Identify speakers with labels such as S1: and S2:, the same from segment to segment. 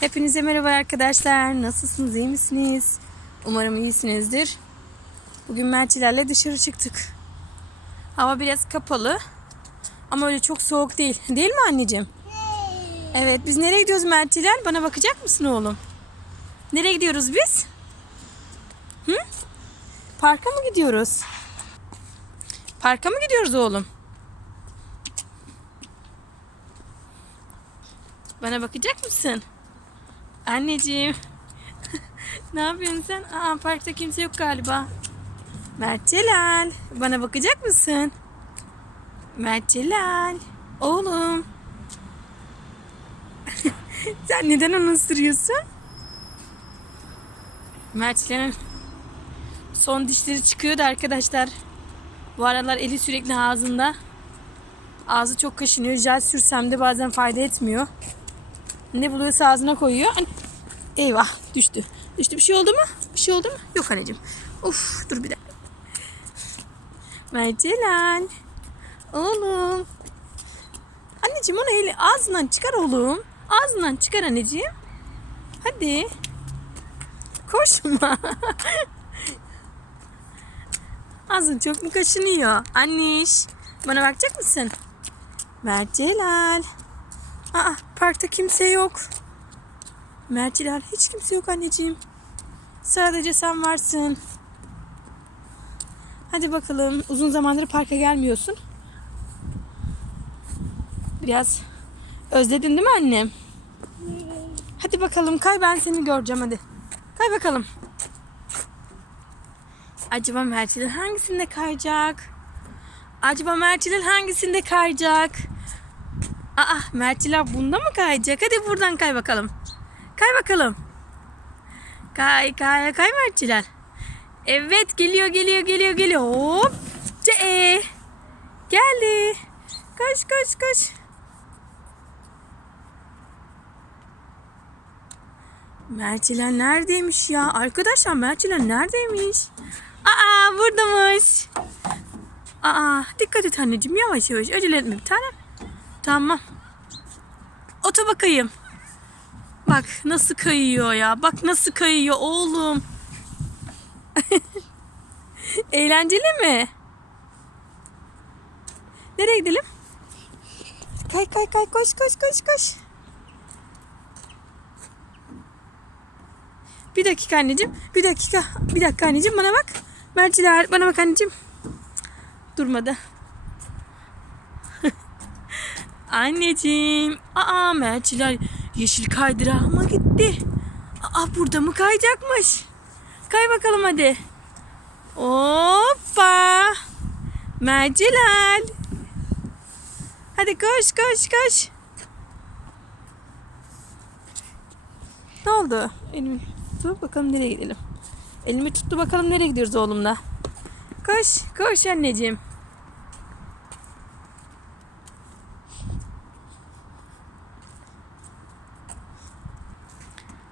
S1: Hepinize merhaba arkadaşlar. Nasılsınız? iyi misiniz? Umarım iyisinizdir. Bugün Mertçilerle dışarı çıktık. Hava biraz kapalı. Ama öyle çok soğuk değil. Değil mi anneciğim? Evet. Biz nereye gidiyoruz Mertçiler? Bana bakacak mısın oğlum? Nereye gidiyoruz biz? Hı? Parka mı gidiyoruz? Parka mı gidiyoruz oğlum? Bana bakacak mısın? Anneciğim. ne yapıyorsun sen? Aa parkta kimse yok galiba. Mert Celal. Bana bakacak mısın? Mert Celal. Oğlum. sen neden onu ısırıyorsun? Mert Celal'in son dişleri çıkıyordu arkadaşlar. Bu aralar eli sürekli ağzında. Ağzı çok kaşınıyor. Jel sürsem de bazen fayda etmiyor. Ne buluyorsa ağzına koyuyor. Eyvah düştü. Düştü bir şey oldu mu? Bir şey oldu mu? Yok anneciğim. Uf dur bir dakika. Mercelal. Oğlum. Anneciğim onu eli ağzından çıkar oğlum. Ağzından çıkar anneciğim. Hadi. Koşma. Ağzın çok mu kaşınıyor? Anniş. Bana bakacak mısın? Mercelal. Aa parkta kimse yok. Merciler hiç kimse yok anneciğim. Sadece sen varsın. Hadi bakalım. Uzun zamandır parka gelmiyorsun. Biraz özledin değil mi annem? Hadi bakalım kay ben seni göreceğim hadi. Kay bakalım. Acaba Merciler hangisinde kayacak? Acaba Merciler hangisinde kayacak? Aa Mertçiler bunda mı kayacak? Hadi buradan kay bakalım. Kay bakalım. Kay kay kay Mertçiler. Evet geliyor geliyor geliyor geliyor. Hop. Ce. Geldi. Koş koş koş. Mertçiler neredeymiş ya? Arkadaşlar Mertçiler neredeymiş? Aa buradamış. Aa dikkat et anneciğim yavaş yavaş acele etme bir tanem. Tamam. Ota bakayım. Bak nasıl kayıyor ya. Bak nasıl kayıyor oğlum. Eğlenceli mi? Nereye gidelim? Kay kay kay koş koş koş koş. Bir dakika anneciğim. Bir dakika. Bir dakika anneciğim bana bak. Merciler bana bak anneciğim. Durmadı. Anneciğim. Aa Merciler yeşil kaydırağa mı gitti? Aa burada mı kayacakmış? Kay bakalım hadi. Hoppa. Merciler. Hadi koş koş koş. Ne oldu? Elimi tuttu. Bakalım nereye gidelim. Elimi tuttu bakalım nereye gidiyoruz oğlumla. Koş koş anneciğim.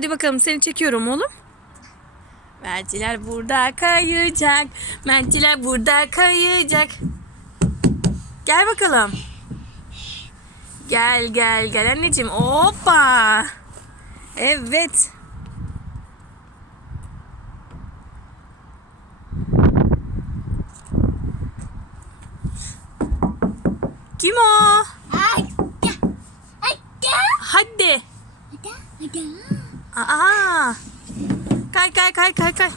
S1: Hadi bakalım seni çekiyorum oğlum. Merciler burada kayacak. Merciler burada kayacak. Gel bakalım. Gel gel gel anneciğim. Hoppa. Evet. Kim o? Hadi. Aa. Kay kay kay.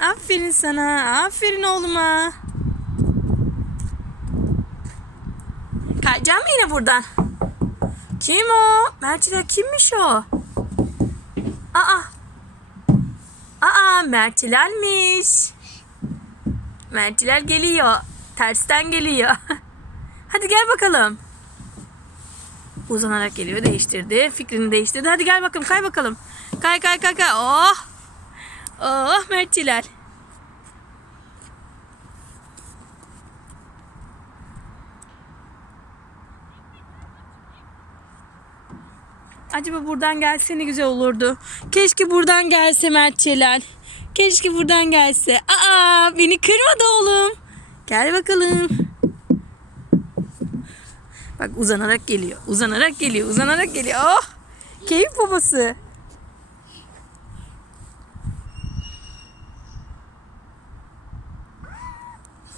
S1: Aferin sana. Aferin oğluma. Kayacağım mı yine buradan? Kim o? Mertçiler kimmiş o? Aa. Aa Mertçilermiş. Mertçiler geliyor. Tersten geliyor. Hadi gel bakalım. Uzanarak geliyor değiştirdi. Fikrini değiştirdi. Hadi gel bakalım kay bakalım. Kay kay kay kay. Oh. Oh Mertçiler. Acaba buradan gelse ne güzel olurdu. Keşke buradan gelse Mertçiler. Keşke buradan gelse. Aa beni kırmadı oğlum. Gel bakalım. Bak uzanarak geliyor. Uzanarak geliyor. Uzanarak geliyor. Oh. Keyif babası.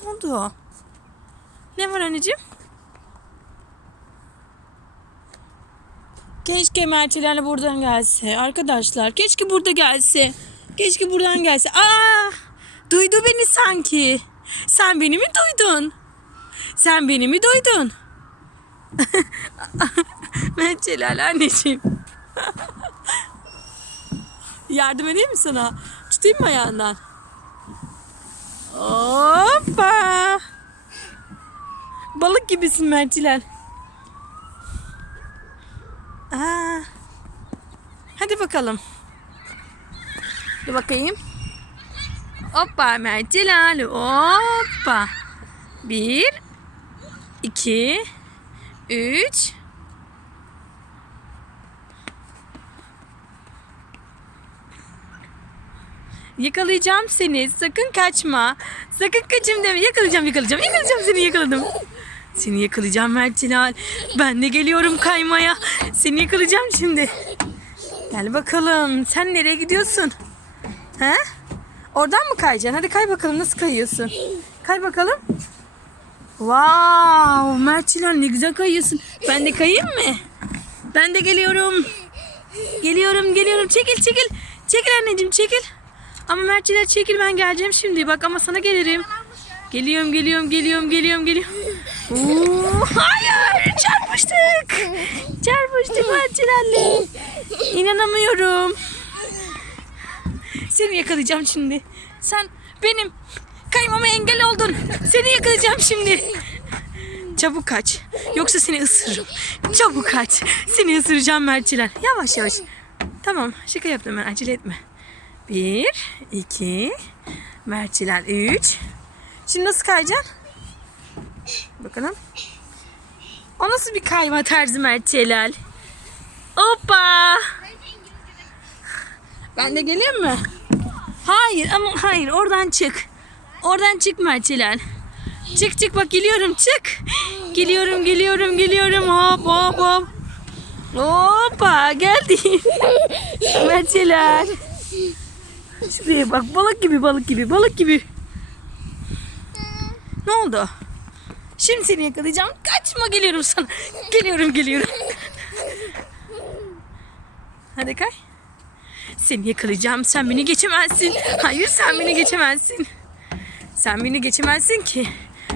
S1: Ne oldu? Ne var anneciğim? Keşke Mert'ilerle buradan gelse. Arkadaşlar keşke burada gelse. Keşke buradan gelse. Aa! Duydu beni sanki. Sen beni mi duydun? Sen beni mi duydun? Mert'ler anneciğim. Yardım edeyim mi sana? Tutayım mı ayağından? Hoppa! Balık gibisin Mert'ler. Aa. Hadi bakalım. Dur bakayım. Hoppa Mert Celal. Hoppa. Bir. iki, Üç. Yakalayacağım seni. Sakın kaçma. Sakın kaçayım deme. Yakalayacağım, yakalayacağım. Yakalayacağım seni yakaladım. Seni yakalayacağım Mert Celal. Ben de geliyorum kaymaya. Seni yakalayacağım şimdi. Gel bakalım. Sen nereye gidiyorsun? He? Oradan mı kayacaksın? Hadi kay bakalım nasıl kayıyorsun? Kay bakalım. Wow, Mert Celal ne güzel kayıyorsun. Ben de kayayım mı? Ben de geliyorum. Geliyorum, geliyorum. Çekil, çekil. Çekil anneciğim, çekil. Ama Mert Celal çekil ben geleceğim şimdi. Bak ama sana gelirim. Geliyorum, geliyorum, geliyorum, geliyorum, geliyorum. Oo, hayır, çarpıştık. Çarpıştık Mert Celal'le. İnanamıyorum. Seni yakalayacağım şimdi. Sen benim kaymama engel oldun. Seni yakalayacağım şimdi. Çabuk kaç. Yoksa seni ısırırım. Çabuk kaç. Seni ısıracağım Mertçiler. Yavaş yavaş. Tamam şaka yaptım ben acele etme. Bir, iki, Mertçiler üç. Şimdi nasıl kayacaksın? Bakalım. O nasıl bir kayma tarzı Mertçiler? Hoppa. Ben de geleyim mi? Hayır ama hayır oradan çık. Oradan çık Mertçiler. Çık çık bak geliyorum çık. Geliyorum geliyorum geliyorum hop hop hop. Hoppa geldim. Mertçiler. Şuraya bak balık gibi balık gibi balık gibi. Ne oldu? Şimdi seni yakalayacağım. Kaçma geliyorum sana. Geliyorum geliyorum. Hadi kay. Seni yakalayacağım. Sen beni geçemezsin. Hayır sen beni geçemezsin. Sen beni geçemezsin ki.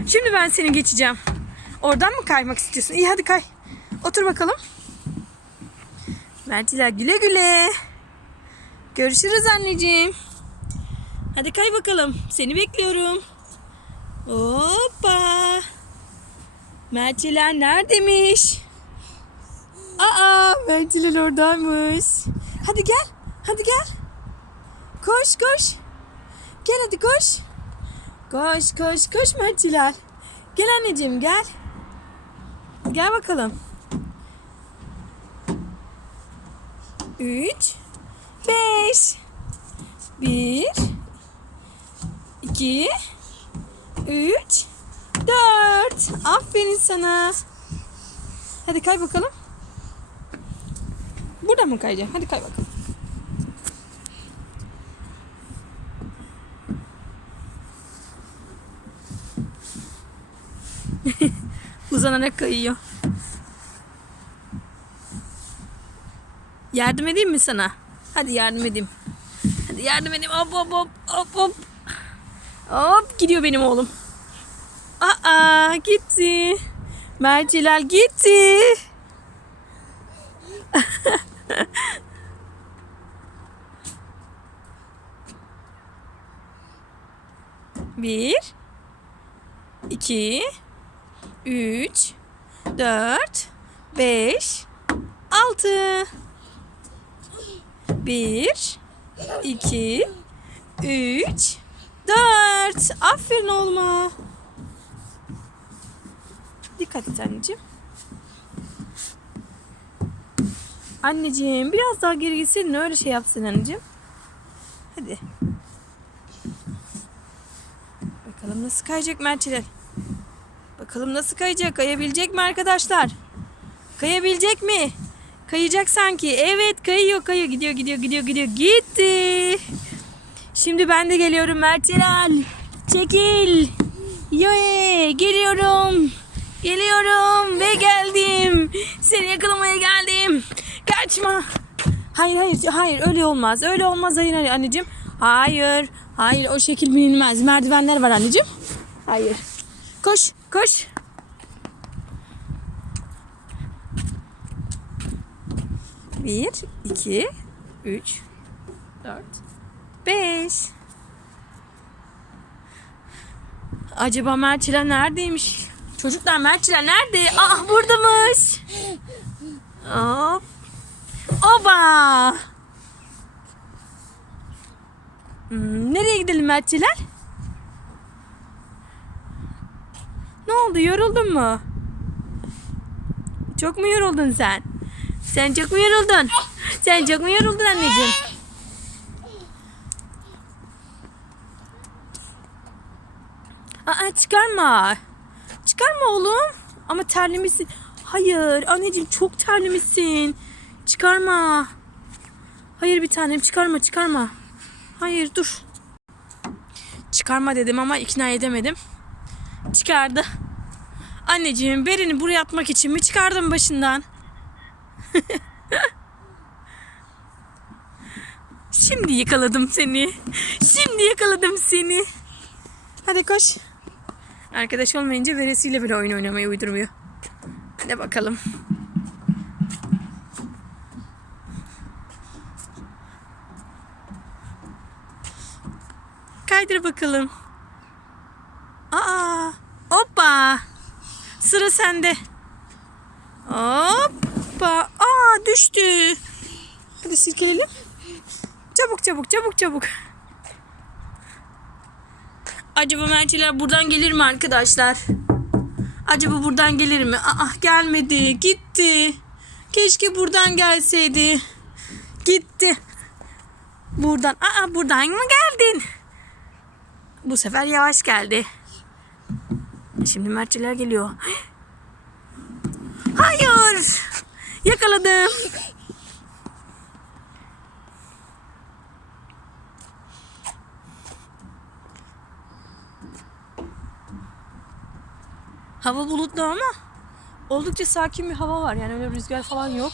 S1: Şimdi ben seni geçeceğim. Oradan mı kaymak istiyorsun? İyi hadi kay. Otur bakalım. Mertiler güle güle. Görüşürüz anneciğim. Hadi kay bakalım. Seni bekliyorum. Hoppa. Mertiler neredemiş? Aa, Mertiler oradaymış. Hadi gel. Hadi gel. Koş koş. Gel hadi koş. Koş koş koş Mertçiler. Gel anneciğim gel. Gel bakalım. Üç. Beş. Bir. iki, Üç. Dört. Aferin sana. Hadi kay bakalım. Burada mı kayacaksın? Hadi kay bakalım. Uzanarak kayıyor. Yardım edeyim mi sana? Hadi yardım edeyim. Hadi yardım edeyim. Hop hop hop hop hop. Hop gidiyor benim oğlum. Aa gitti. Mercilal gitti. Bir, iki, üç, dört, beş, altı. Bir, iki, üç, dört. Aferin oğluma. Dikkat et anneciğim. Anneciğim biraz daha geri gitseydin öyle şey yapsın anneciğim. Hadi. Bakalım nasıl kayacak Mertçiler. Bakalım nasıl kayacak? Kayabilecek mi arkadaşlar? Kayabilecek mi? Kayacak sanki. Evet kayıyor kayıyor. Gidiyor gidiyor gidiyor gidiyor. Gitti. Şimdi ben de geliyorum Mert Celal. Çekil. Yoye geliyorum. Geliyorum ve geldim. Seni yakalamaya geldim. Kaçma. Hayır hayır hayır öyle olmaz. Öyle olmaz hayır hayır anneciğim. Hayır. Hayır o şekil binilmez. Merdivenler var anneciğim. Hayır. Koş koş. Bir, iki, üç, dört, beş. Acaba Mertçiler neredeymiş? Çocuklar Mertçiler nerede? Ah buradamış. Hop. Oba. Hmm, nereye gidelim Mertçiler? Ne oldu yoruldun mu? Çok mu yoruldun sen? Sen çok mu yoruldun? Sen çok mu yoruldun anneciğim? Aa çıkarma. Çıkarma oğlum. Ama terlemişsin. Hayır anneciğim çok terlemişsin. Çıkarma. Hayır bir tanem çıkarma çıkarma. Hayır dur. Çıkarma dedim ama ikna edemedim. Çıkardı. Anneciğim Berin'i buraya atmak için mi çıkardım başından? Şimdi yakaladım seni. Şimdi yakaladım seni. Hadi koş. Arkadaş olmayınca veresiyle bile oyun oynamayı uydurmuyor. Hadi bakalım. Kaydır bakalım. Aa, hoppa. Sıra sende. Hoppa. Aa düştü. Hadi silkeleyelim. Çabuk çabuk çabuk çabuk. Acaba merciler buradan gelir mi arkadaşlar? Acaba buradan gelir mi? Aa gelmedi. Gitti. Keşke buradan gelseydi. Gitti. Buradan. Aa buradan mı geldin? Bu sefer yavaş geldi. Şimdi mertçiler geliyor. Hayır. Yakaladım. Hava bulutlu ama oldukça sakin bir hava var. Yani öyle rüzgar falan yok.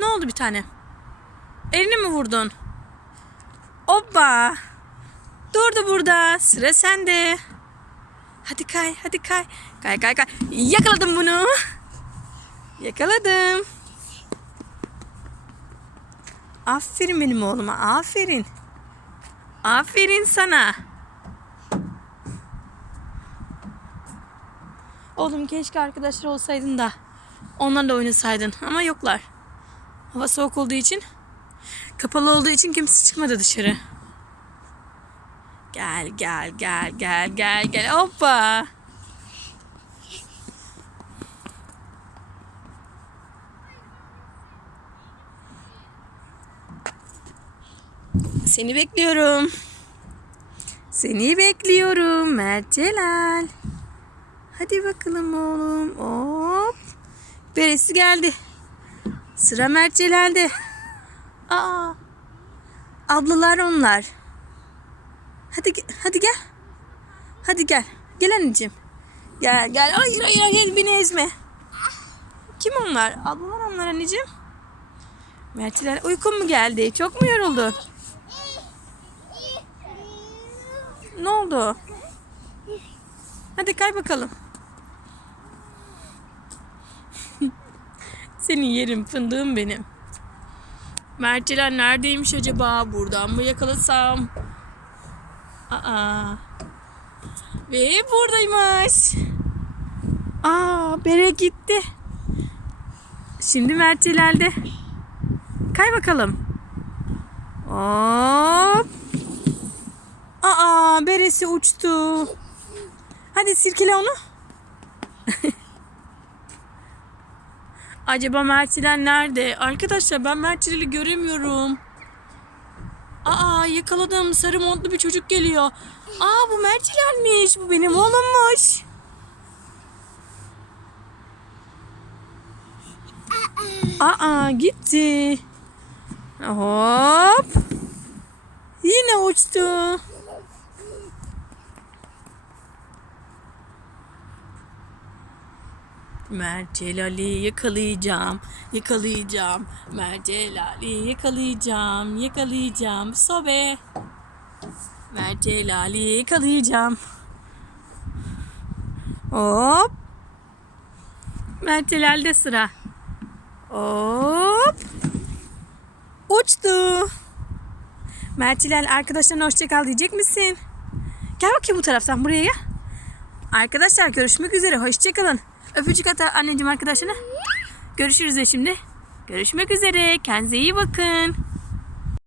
S1: Ne oldu bir tane? Elini mi vurdun? Hoppa. Durdu burada. Sıra sende. Hadi kay, hadi kay. Kay kay kay. Yakaladım bunu. Yakaladım. Aferin benim oğluma. Aferin. Aferin sana. Oğlum keşke arkadaşlar olsaydın da onlarla oynasaydın. Ama yoklar. Hava soğuk olduğu için kapalı olduğu için kimse çıkmadı dışarı. Gel gel gel gel gel gel hoppa. Seni bekliyorum. Seni bekliyorum Mert Celal. Hadi bakalım oğlum. Hop. Beresi geldi. Sıra Mert Celal'de. Aa. Ablalar onlar. Hadi hadi gel. Hadi gel. Gel anneciğim. Gel gel. Hayır hayır hayır beni ezme. Kim onlar? Ablalar onlar anneciğim. Mertler uykun mu geldi? Çok mu yoruldun? Ne oldu? Hadi kay bakalım. Seni yerim fındığım benim. Mertçiler neredeymiş acaba? Buradan mı yakalasam? Aa. Ve buradaymış. Aa, Bere gitti. Şimdi Mertçiler'de. Kay bakalım. Hop. Aa, beresi uçtu. Hadi sirkele onu. Acaba Mertçiler nerede? Arkadaşlar ben Mertçiler'i göremiyorum. Aa yakaladım. Sarı montlu bir çocuk geliyor. Aa bu Mertçiler'miş. Bu benim oğlummuş. Aa gitti. Hop. Yine uçtu. Mercelal'i yakalayacağım. Yakalayacağım. Mercelal'i yakalayacağım. Yakalayacağım. Sobe. Mercelal'i yakalayacağım. Hop. Mercelal'de sıra. Hop. Uçtu. Mertilal arkadaşlarına hoşça kal diyecek misin? Gel bakayım bu taraftan buraya. Arkadaşlar görüşmek üzere. Hoşça kalın. Öpücük at anneciğim arkadaşına. Görüşürüz de şimdi. Görüşmek üzere. Kendinize iyi bakın.